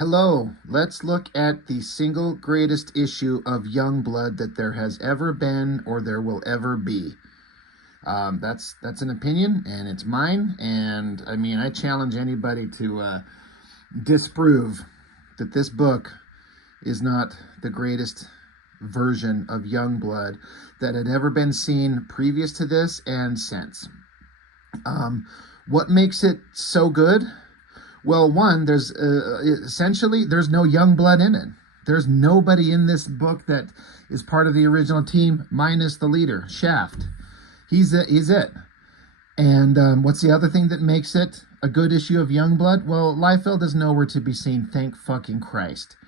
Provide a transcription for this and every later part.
Hello, let's look at the single greatest issue of YoungBlood that there has ever been or there will ever be. That's an opinion, and it's mine, and I mean, I challenge anybody to disprove that this book is not the greatest version of YoungBlood that had ever been seen previous to this and since. What makes it so good? Well, one, there's essentially there's no young blood in it. There's nobody in this book that is part of the original team, minus the leader, Shaft. He's it. And what's the other thing that makes it a good issue of YoungBlood? Well, Liefeld is nowhere to be seen, thank fucking Christ.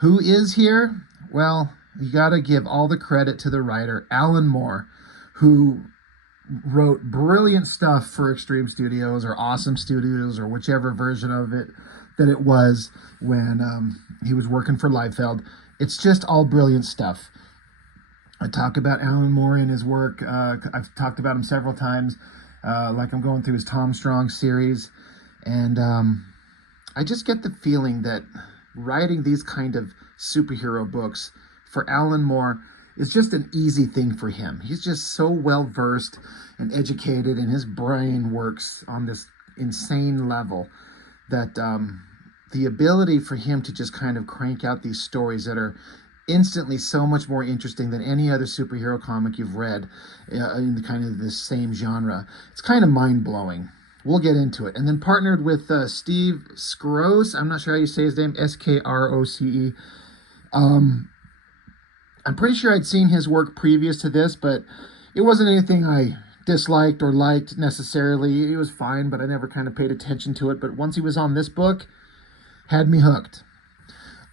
Who is here? Well, you got to give all the credit to the writer, Alan Moore, who wrote brilliant stuff for Extreme Studios or Awesome Studios or whichever version of it that it was when he was working for Liefeld. It's just all brilliant stuff. I talk about Alan Moore and his work. I've talked about him several times, like I'm going through his Tom Strong series. And I just get the feeling that writing these kind of superhero books for Alan Moore is just an easy thing for him. He's just so well versed and educated, and his brain works on this insane level that the ability for him to just kind of crank out these stories that are instantly so much more interesting than any other superhero comic you've read in the kind of this same genre. It's kind of mind-blowing. We'll get into it. And then partnered with Steve Skroce. I'm not sure how you say his name. Skroce. I'm pretty sure I'd seen his work previous to this, but it wasn't anything I disliked or liked necessarily. It was fine, but I never kind of paid attention to it. But once he was on this book, had me hooked.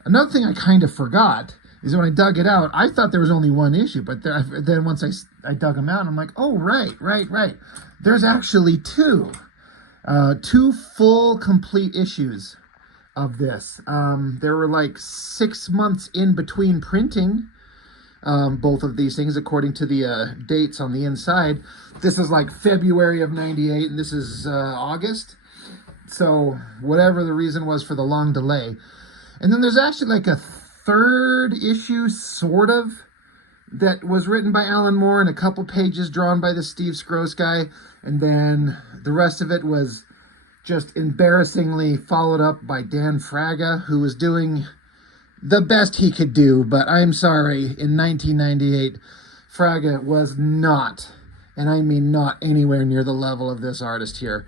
Another thing I kind of forgot is when I dug it out, I thought there was only one issue, but then once I dug them out, I'm like, oh, right. There's actually two full, complete issues of this. There were like 6 months in between printing both of these things according to the dates on the inside. This is like February of '98, and this is August. So whatever the reason was for the long delay. And then there's actually like a third issue, sort of, that was written by Alan Moore and a couple pages drawn by the Steve Skroce guy. And then the rest of it was just embarrassingly followed up by Dan Fraga, who was doing the best he could do. But I'm sorry, in 1998, Fraga was not, and I mean not, anywhere near the level of this artist here.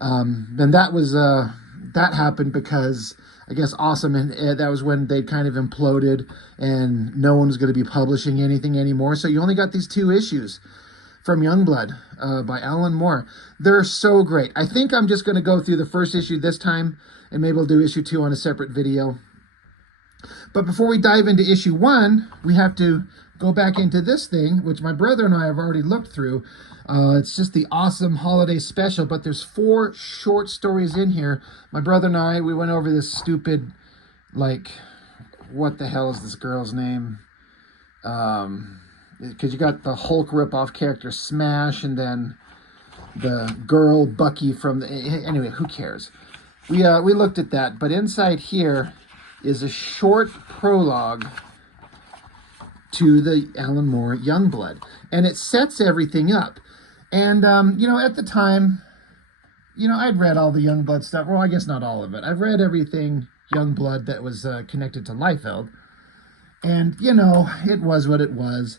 And that was that happened because I guess Awesome, and that was when they kind of imploded and no one was going to be publishing anything anymore. So you only got these two issues from YoungBlood by Alan Moore. They're so great. I think I'm just going to go through the first issue this time, and maybe we'll do issue 2 on a separate video. But before we dive into issue 1, we have to go back into this thing, which my brother and I have already looked through. It's just the Awesome Holiday Special, but there's 4 short stories in here. My brother and I, we went over this stupid, like, what the hell is this girl's name? Because you got the Hulk ripoff character Smash, and then the girl Bucky from the... Anyway, who cares? We looked at that, but inside here is a short prologue to the Alan Moore YoungBlood, and it sets everything up. And at the time, I'd read all the YoungBlood stuff. Well, I guess not all of it. I've read everything YoungBlood that was connected to Liefeld, and it was what it was.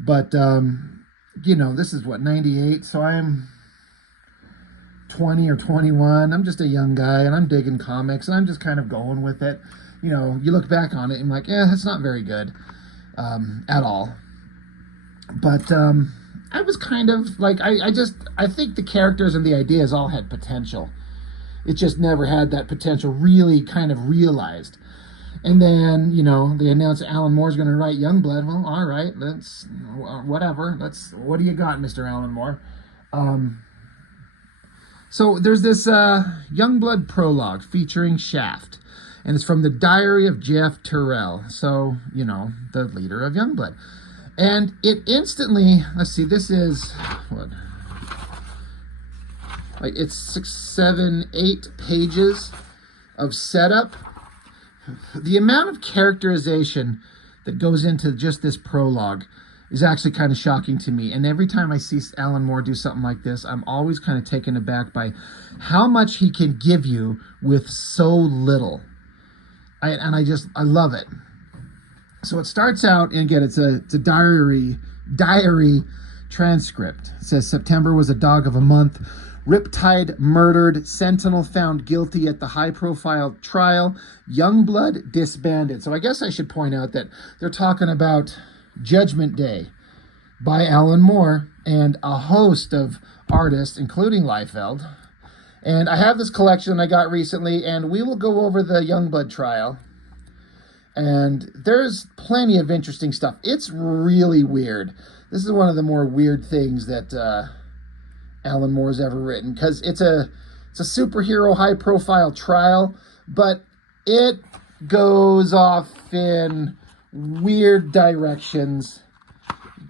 But this is what, 98, so I'm 20 or 21. I'm just a young guy, and I'm digging comics, and I'm just kind of going with it. You look back on it and I'm like, that's not very good at all. But I was kind of like, I think the characters and the ideas all had potential. It just never had that potential really kind of realized. And then, they announced that Alan Moore's going to write YoungBlood. Well, all right, whatever. What do you got, Mr. Alan Moore? So there's this YoungBlood prologue featuring Shaft. And it's from the Diary of Jeff Terrell. So, the leader of YoungBlood. And it instantly, let's see, this is, what? Like, it's 6, 7, 8 pages of setup the amount of characterization that goes into just this prologue is actually kind of shocking to me. And every time I see Alan Moore do something like this, I'm always kind of taken aback by how much he can give you with so little. I love it. So it starts out, and again, it's a diary transcript. It says, September was a dog of a month. Riptide murdered. Sentinel found guilty at the high-profile trial. YoungBlood disbanded. So I guess I should point out that they're talking about Judgment Day by Alan Moore and a host of artists, including Liefeld. And I have this collection I got recently, and we will go over the YoungBlood trial. And there's plenty of interesting stuff. It's really weird. This is one of the more weird things that Alan Moore's ever written, because it's a superhero high-profile trial, but it goes off in weird directions.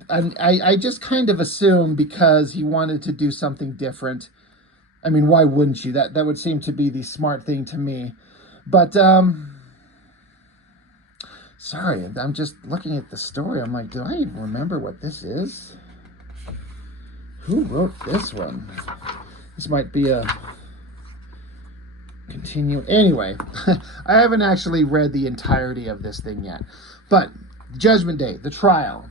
And I just kind of assume because he wanted to do something different. I mean, why wouldn't you? That would seem to be the smart thing to me. But sorry, I'm just looking at the story. I'm like, do I even remember what this is? Who wrote this one? This might be a continue. Anyway, I haven't actually read the entirety of this thing yet. But Judgment Day, the trial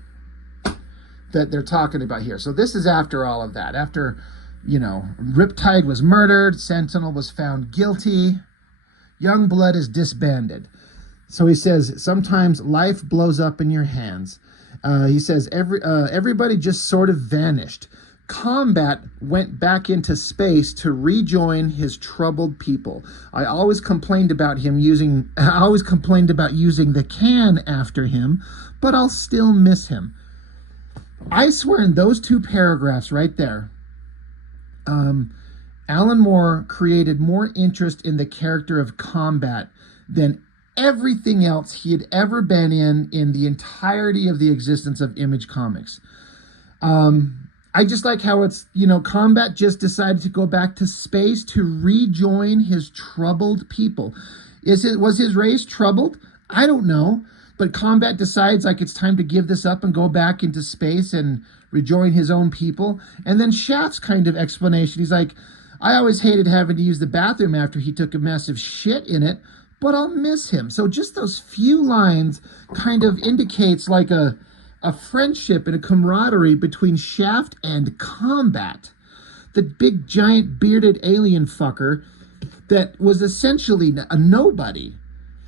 that they're talking about here. So this is after all of that. After, Riptide was murdered, Sentinel was found guilty, YoungBlood is disbanded. So he says, sometimes life blows up in your hands. He says, everybody just sort of vanished. Combat went back into space to rejoin his troubled people. I always complained about using the can after him, but I'll still miss him. I swear in those two paragraphs right there, Alan Moore created more interest in the character of Combat than everything else he had ever been in the entirety of the existence of Image Comics. I just like how it's, Combat just decided to go back to space to rejoin his troubled people. Was his race troubled? I don't know. But Combat decides it's time to give this up and go back into space and rejoin his own people. And then Shaft's kind of explanation, he's like, I always hated having to use the bathroom after he took a massive shit in it, but I'll miss him. So just those few lines kind of indicates a friendship and a camaraderie between Shaft and Combat, the big giant bearded alien fucker that was essentially a nobody.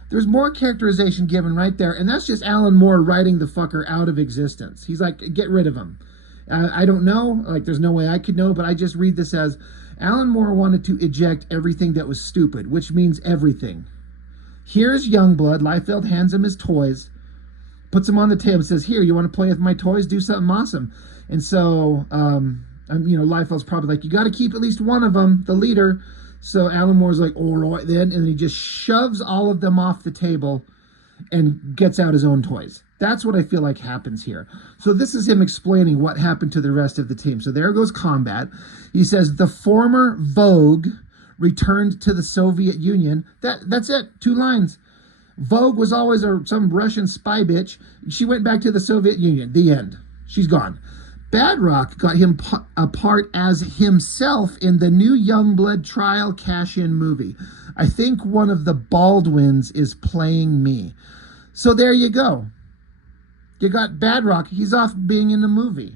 There's more characterization given right there, and that's just Alan Moore writing the fucker out of existence. He's like, get rid of him. I don't know, there's no way I could know, but I just read this as Alan Moore wanted to eject everything that was stupid, which means everything. Here's YoungBlood. Liefeld hands him his toys, puts them on the table, says, here, you want to play with my toys? Do something awesome. And so, Liefeld's probably like, you got to keep at least one of them, the leader. So Alan Moore's like, all right then. And he just shoves all of them off the table and gets out his own toys. That's what I feel like happens here. So this is him explaining what happened to the rest of the team. So there goes Combat. He says, the former Vogue returned to the Soviet Union. That's it. 2 lines. Vogue was always some Russian spy bitch. She went back to the Soviet Union. The end. She's gone. Badrock got him a part as himself in the new YoungBlood trial cash-in movie. I think one of the Baldwins is playing me. So there you go. You got Badrock. He's off being in the movie.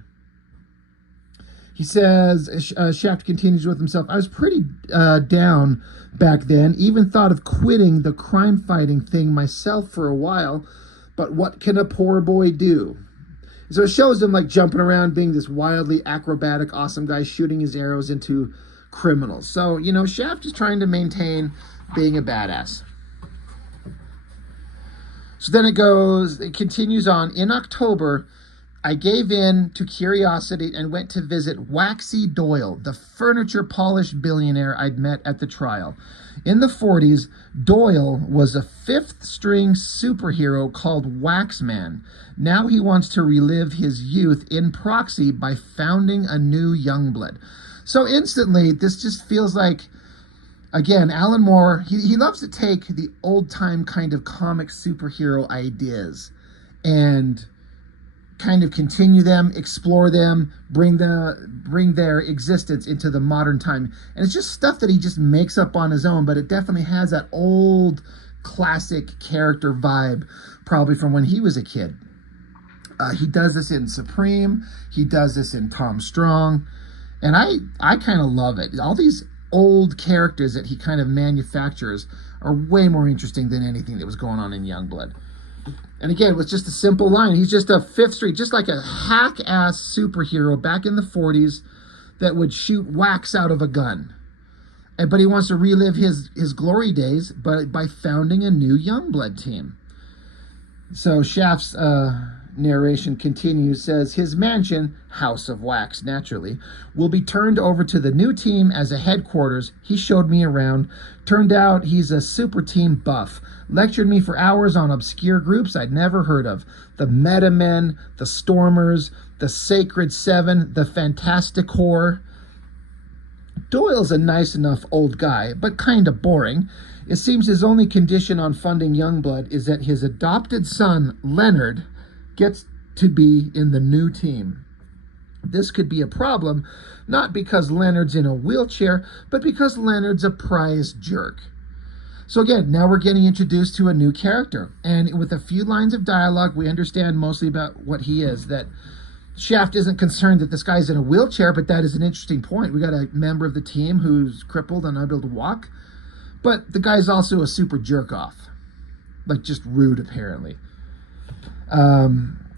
He says, Shaft continues with himself, I was pretty down back then. Even thought of quitting the crime-fighting thing myself for a while. But what can a poor boy do? So it shows him jumping around, being this wildly acrobatic, awesome guy, shooting his arrows into criminals. So, Shaft is trying to maintain being a badass. So then it continues on. In October, I gave in to curiosity and went to visit Waxy Doyle, the furniture polished billionaire I'd met at the trial. In the 40s, Doyle was a 5th-string superhero called Waxman. Now he wants to relive his youth in proxy by founding a new YoungBlood. So instantly, this just feels like Again, Alan Moore, he loves to take the old-time kind of comic superhero ideas and kind of continue them, explore them, bring their existence into the modern time. And it's just stuff that he just makes up on his own, but it definitely has that old classic character vibe, probably from when he was a kid. He does this in Supreme. He does this in Tom Strong. And I kind of love it. All these old characters that he kind of manufactures are way more interesting than anything that was going on in YoungBlood. And again, it was just a simple line. He's just a Fifth Street, just like a hack-ass superhero back in the 40s that would shoot wax out of a gun. But he wants to relive his glory days by founding a new YoungBlood team. So Shaft's narration continues, says, his mansion, House of Wax, naturally, will be turned over to the new team as a headquarters. He showed me around. Turned out he's a super team buff. Lectured me for hours on obscure groups I'd never heard of. The Metamen, the Stormers, the Sacred Seven, the Fantastic Whore. Doyle's a nice enough old guy, but kind of boring. It seems his only condition on funding YoungBlood is that his adopted son, Leonard, gets to be in the new team. This could be a problem, not because Leonard's in a wheelchair, but because Leonard's a prize jerk. So again, now we're getting introduced to a new character. And with a few lines of dialogue, we understand mostly about what he is. That Shaft isn't concerned that this guy's in a wheelchair, but that is an interesting point. We got a member of the team who's crippled and unable to walk. But the guy's also a super jerk-off. Like, just rude, apparently.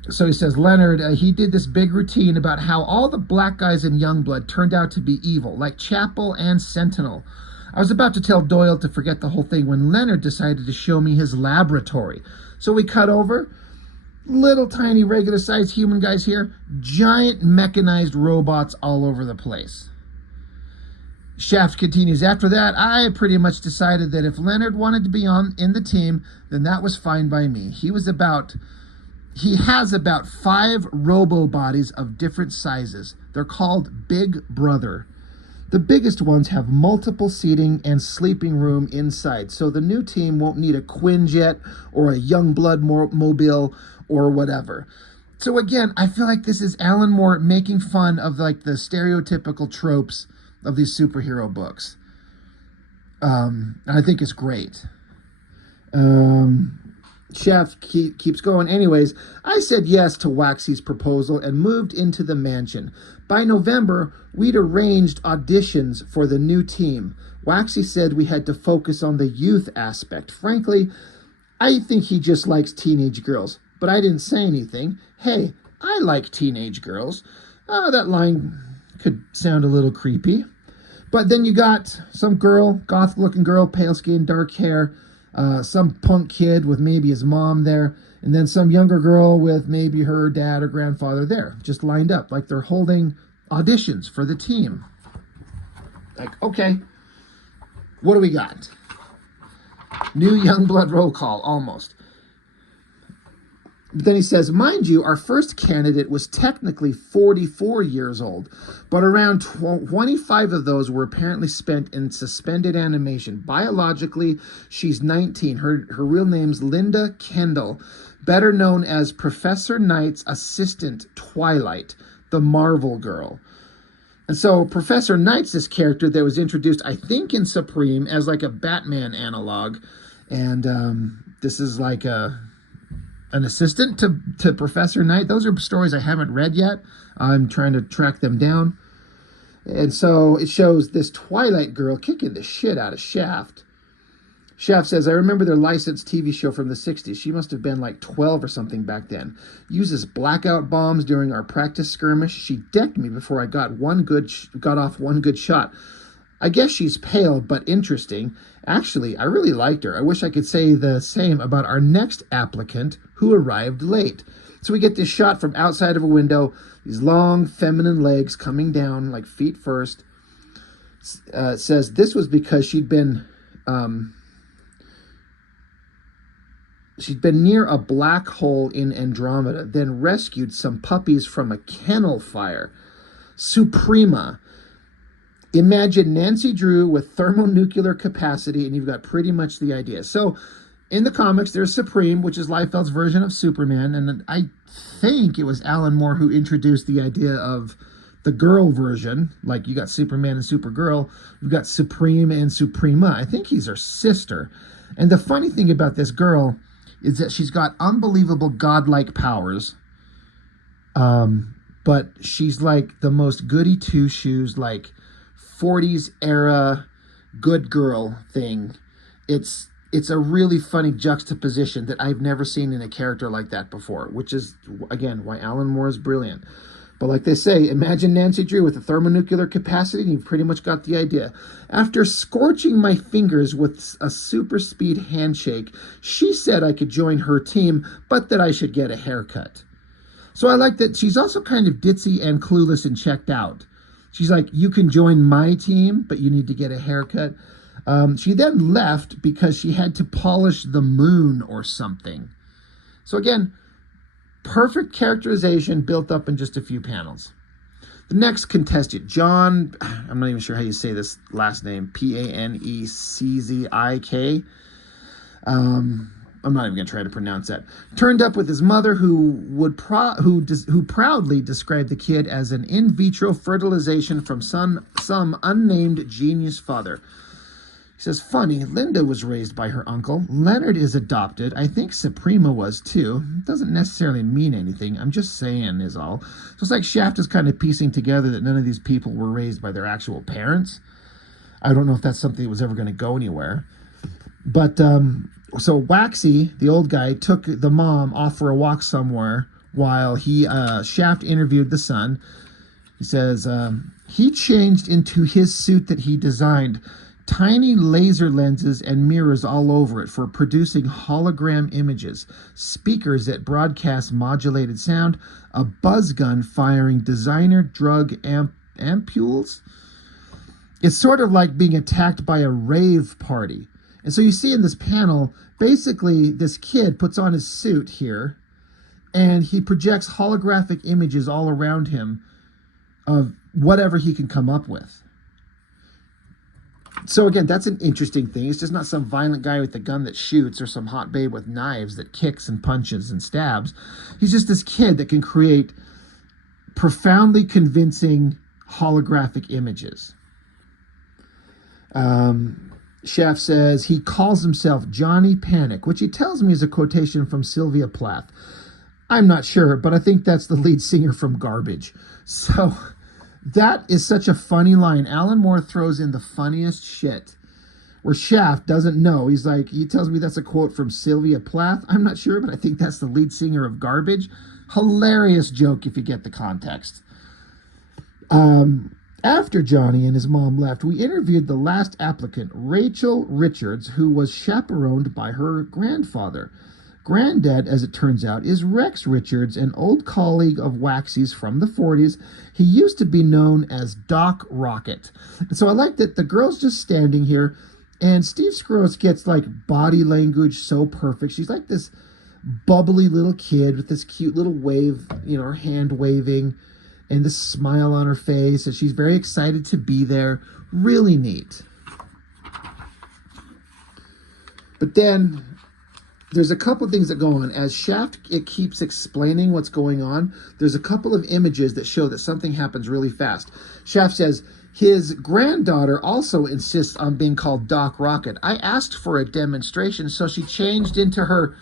So he says, Leonard, he did this big routine about how all the black guys in YoungBlood turned out to be evil, like Chapel and Sentinel. I was about to tell Doyle to forget the whole thing when Leonard decided to show me his laboratory. So we cut over. Little tiny regular-sized human guys here. Giant mechanized robots all over the place. Shaft continues, after that, I pretty much decided that if Leonard wanted to be in the team, then that was fine by me. He has about 5 robo-bodies of different sizes. They're called Big Brother. The biggest ones have multiple seating and sleeping room inside, so the new team won't need a Quinjet or a YoungBlood mobile or whatever. So again, I feel like this is Alan Moore making fun of like the stereotypical tropes of these superhero books. And I think it's great. Shaft keeps going. Anyways, I said yes to Waxy's proposal and moved into the mansion. By November, we'd arranged auditions for the new team. Waxy said we had to focus on the youth aspect. Frankly, I think he just likes teenage girls, but I didn't say anything. Hey, I like teenage girls. That line could sound a little creepy. But then you got some girl, goth-looking girl, pale skin, dark hair, some punk kid with maybe his mom there, and then some younger girl with maybe her dad or grandfather there, just lined up, like they're holding auditions for the team. Like, okay, what do we got? New YoungBlood roll call, almost. But then he says, mind you, our first candidate was technically 44 years old, but around 25 of those were apparently spent in suspended animation. Biologically, she's 19. Her real name's Linda Kendall, better known as Professor Knight's assistant, Twilight, the Marvel Girl. And so Professor Knight's this character that was introduced, I think, in Supreme as like a Batman analog. And this is like an assistant to Professor Knight. Those are stories I haven't read yet. I'm trying to track them down. And so it shows this Twilight girl kicking the shit out of Shaft. Shaft says, I remember their licensed TV show from the 60s. She must have been like 12 or something back then. Uses blackout bombs during our practice skirmish. She decked me before I got off one good shot. I guess she's pale, but interesting. Actually, I really liked her. I wish I could say the same about our next applicant who arrived late. So we get this shot from outside of a window, these long feminine legs coming down, like feet first. It says this was because she'd been near a black hole in Andromeda, then rescued some puppies from a kennel fire. Suprema. Imagine Nancy Drew with thermonuclear capacity, and you've got pretty much the idea. So in the comics, there's Supreme, which is Liefeld's version of Superman, and I think it was Alan Moore who introduced the idea of the girl version. Like, you got Superman and Supergirl, you've got Supreme and Suprema. I think he's her sister. And the funny thing about this girl is that she's got unbelievable godlike powers, but she's like the most goody two-shoes, like 40s era good girl thing. It's a really funny juxtaposition that I've never seen in a character like that before, which is, again, why Alan Moore is brilliant. But like they say, imagine Nancy Drew with a thermonuclear capacity, and you've pretty much got the idea. After scorching my fingers with a super speed handshake, she said I could join her team, but that I should get a haircut. So I like that she's also kind of ditzy and clueless and checked out. She's like, you can join my team, but you need to get a haircut. She then left because she had to polish the moon or something. So again, perfect characterization built up in just a few panels. The next contestant, John, I'm not even sure how you say this last name, Paneckzik. I'm not even going to try to pronounce that. Turned up with his mother, who proudly described the kid as an in vitro fertilization from some unnamed genius father. He says, funny, Linda was raised by her uncle. Leonard is adopted. I think Suprema was too. It doesn't necessarily mean anything. I'm just saying is all. So it's like Shaft is kind of piecing together that none of these people were raised by their actual parents. I don't know if that's something that was ever going to go anywhere. But, so Waxy, the old guy, took the mom off for a walk somewhere while Shaft interviewed the son. He says, he changed into his suit that he designed. Tiny laser lenses and mirrors all over it for producing hologram images, speakers that broadcast modulated sound, a buzz gun firing designer drug ampules. It's sort of like being attacked by a rave party. And so you see in this panel, basically this kid puts on his suit here, and he projects holographic images all around him of whatever he can come up with. So again, that's an interesting thing. It's just not some violent guy with a gun that shoots or some hot babe with knives that kicks and punches and stabs. He's just this kid that can create profoundly convincing holographic images. Shaft says he calls himself Johnny Panic, which he tells me is a quotation from Sylvia Plath. I'm not sure, but I think that's the lead singer from Garbage. So that is such a funny line. Alan Moore throws in the funniest shit where Shaft doesn't know. He's like, he tells me that's a quote from Sylvia Plath. I'm not sure, but I think that's the lead singer of Garbage. Hilarious joke if you get the context. After Johnny and his mom left, we interviewed the last applicant, Rachel Richards, who was chaperoned by her grandfather. Granddad, as it turns out, is Rex Richards, an old colleague of Waxy's from the 40s. He used to be known as Doc Rocket. And so I like that the girl's just standing here, and Steve Skroce gets like body language so perfect. She's like this bubbly little kid with this cute little wave, her hand waving, and this smile on her face, and she's very excited to be there. Really neat. But then there's a couple things that go on. As Shaft keeps explaining what's going on, there's a couple of images that show that something happens really fast. Shaft says his granddaughter also insists on being called Doc Rocket. I asked for a demonstration, so she changed into her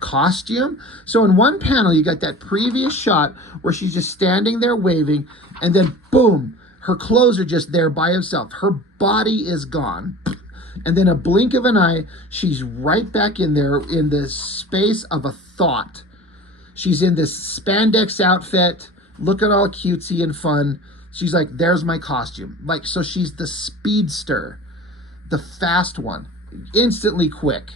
costume. So in one panel, you got that previous shot where she's just standing there waving, and then boom, her clothes are just there by herself. Her body is gone. And then a blink of an eye, she's right back in there in the space of a thought. She's in this spandex outfit, looking all cutesy and fun. She's like, there's my costume. Like, so she's the speedster, the fast one, instantly quick.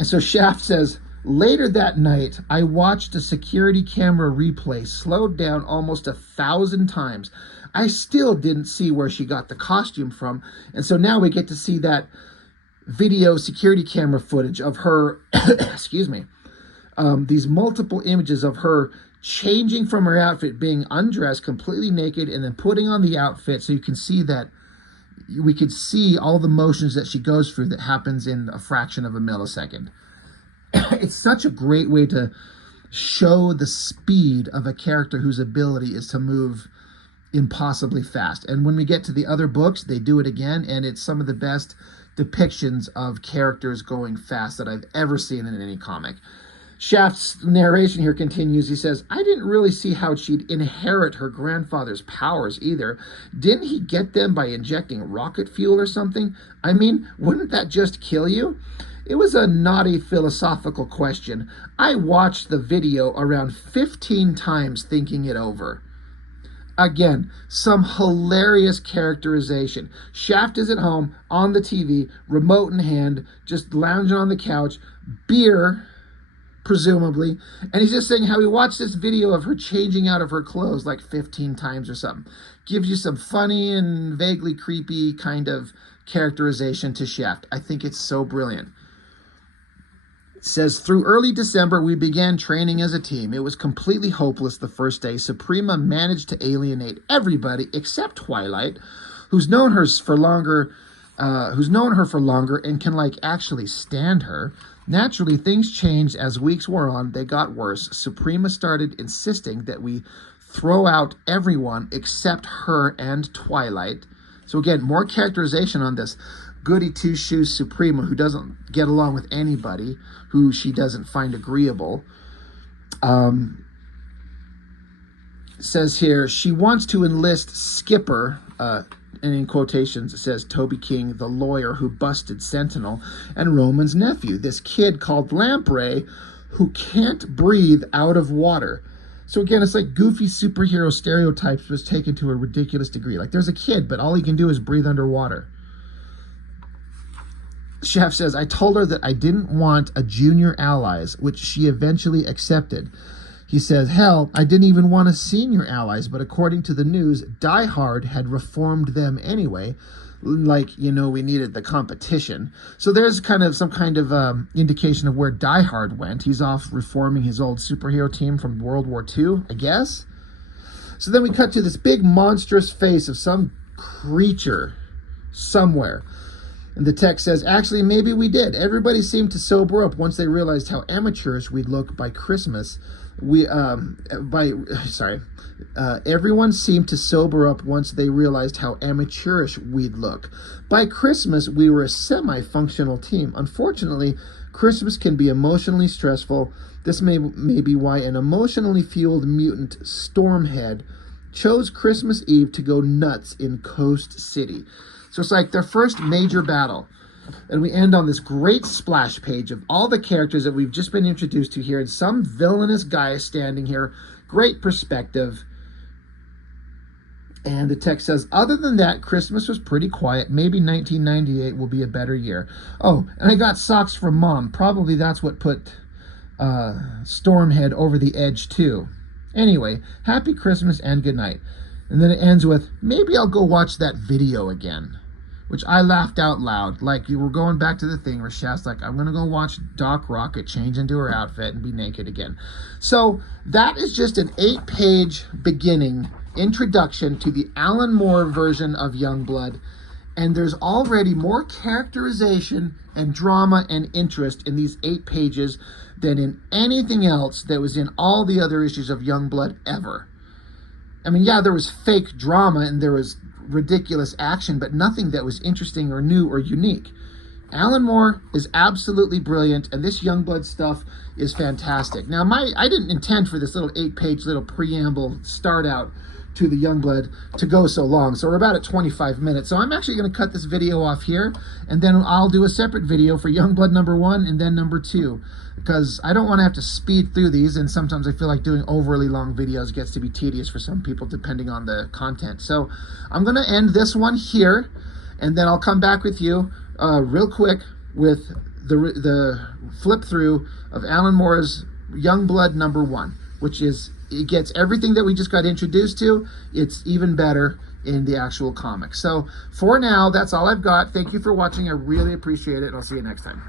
And so Shaft says, later that night, I watched a security camera replay slowed down almost 1,000 times. I still didn't see where she got the costume from. And so now we get to see that video security camera footage of her, excuse me, these multiple images of her changing from her outfit, being undressed, completely naked, and then putting on the outfit so you can see that we could see all the motions that she goes through that happens in a fraction of a millisecond. It's such a great way to show the speed of a character whose ability is to move impossibly fast. And when we get to the other books, they do it again, and it's some of the best depictions of characters going fast that I've ever seen in any comic. Shaft's narration here continues. He says, I didn't really see how she'd inherit her grandfather's powers either. Didn't he get them by injecting rocket fuel or something? I mean, wouldn't that just kill you? It was a naughty philosophical question. I watched the video around 15 times thinking it over. Again, some hilarious characterization. Shaft is at home, on the TV, remote in hand, just lounging on the couch, beer, presumably, and he's just saying how he watched this video of her changing out of her clothes like 15 times or something. Gives you some funny and vaguely creepy kind of characterization to Shaft. I think it's so brilliant. It says, through early December, we began training as a team. It was completely hopeless the first day. Suprema managed to alienate everybody except Twilight, who's known her for longer and can actually stand her. Naturally, things changed as weeks wore on. They got worse. Suprema started insisting that we throw out everyone except her and Twilight. So again, more characterization on this goody two-shoes Suprema who doesn't get along with anybody, who she doesn't find agreeable. Says here, she wants to enlist Skipper, and in quotations it says Toby King, the lawyer who busted Sentinel, and Roman's nephew, this kid called Lamprey, who can't breathe out of water. So again, it's like goofy superhero stereotypes was taken to a ridiculous degree. Like, there's a kid, but all he can do is breathe underwater. Shaft says, I told her that I didn't want a junior allies, which she eventually accepted. He says, hell, I didn't even want a senior allies, but according to the news, Die Hard had reformed them anyway. We needed the competition. So there's some kind of indication of where Die Hard went. He's off reforming his old superhero team from World War II, I guess. So then we cut to this big monstrous face of some creature somewhere. And the text says, actually, maybe we did. Everybody seemed to sober up once they realized how amateurish we'd look by Christmas. Everyone seemed to sober up once they realized how amateurish we'd look. By Christmas, we were a semi-functional team. Unfortunately, Christmas can be emotionally stressful. This may be why an emotionally fueled mutant, Stormhead, chose Christmas Eve to go nuts in Coast City. So it's like their first major battle. And we end on this great splash page of all the characters that we've just been introduced to here, and some villainous guy is standing here. Great perspective. And the text says, other than that, Christmas was pretty quiet. Maybe 1998 will be a better year. Oh, and I got socks from Mom. Probably that's what put Stormhead over the edge too. Anyway, happy Christmas and good night. And then it ends with, maybe I'll go watch that video again, which I laughed out loud. Like, you were going back to the thing where Shaft's like, I'm going to go watch Doc Rocket change into her outfit and be naked again. So that is just an 8-page beginning introduction to the Alan Moore version of YoungBlood. And there's already more characterization and drama and interest in these 8 pages than in anything else that was in all the other issues of YoungBlood ever. I mean, yeah, there was fake drama and there was ridiculous action, but nothing that was interesting or new or unique. Alan Moore is absolutely brilliant, and this YoungBlood stuff is fantastic. Now, I didn't intend for this little 8-page little preamble start out to the YoungBlood to go so long. So we're about at 25 minutes. So I'm actually going to cut this video off here, and then I'll do a separate video for YoungBlood number 1 and then number 2, because I don't want to have to speed through these, and sometimes I feel like doing overly long videos gets to be tedious for some people depending on the content. So I'm going to end this one here, and then I'll come back with you real quick with the flip through of Alan Moore's YoungBlood number 1, which is, it gets everything that we just got introduced to. It's even better in the actual comic. So for now, that's all I've got. Thank you for watching. I really appreciate it, and I'll see you next time.